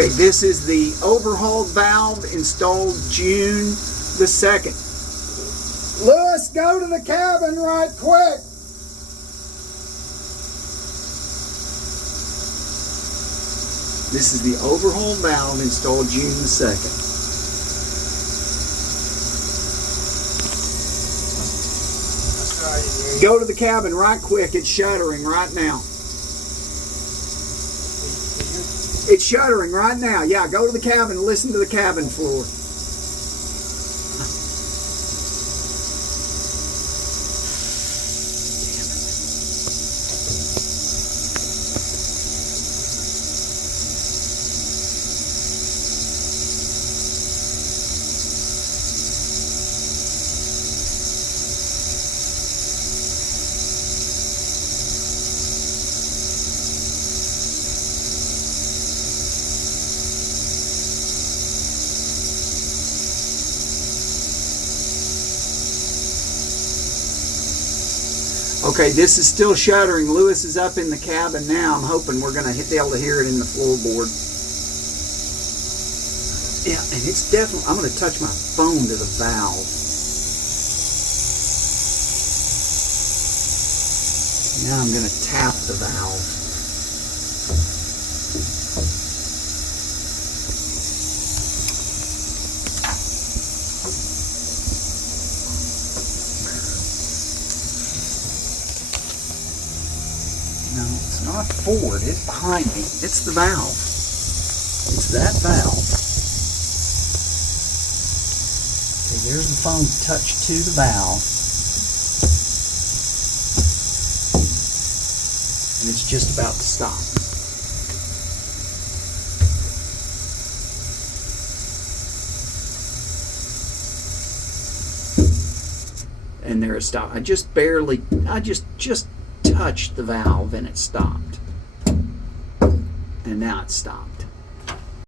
Okay, this is the overhauled valve installed June the 2nd. Lewis, go to the cabin right quick. This is the overhauled valve installed June the 2nd. Go to the cabin right quick. It's shuttering right now. It's shuttering right now. Yeah, go to the cabin and listen to the cabin floor. Okay, this is still shuttering. Lewis is up in the cabin now. I'm hoping we're going to be able to hear it in the floorboard. Yeah, and it's definitely, I'm going to touch my phone to the valve. Now I'm going to tap the valve. No, it's not forward, it's behind me. It's the valve. It's that valve. Okay, there's the phone touched to the valve. And it's just about to stop. And there it stopped. I just touched the valve and it stopped. And now it stopped.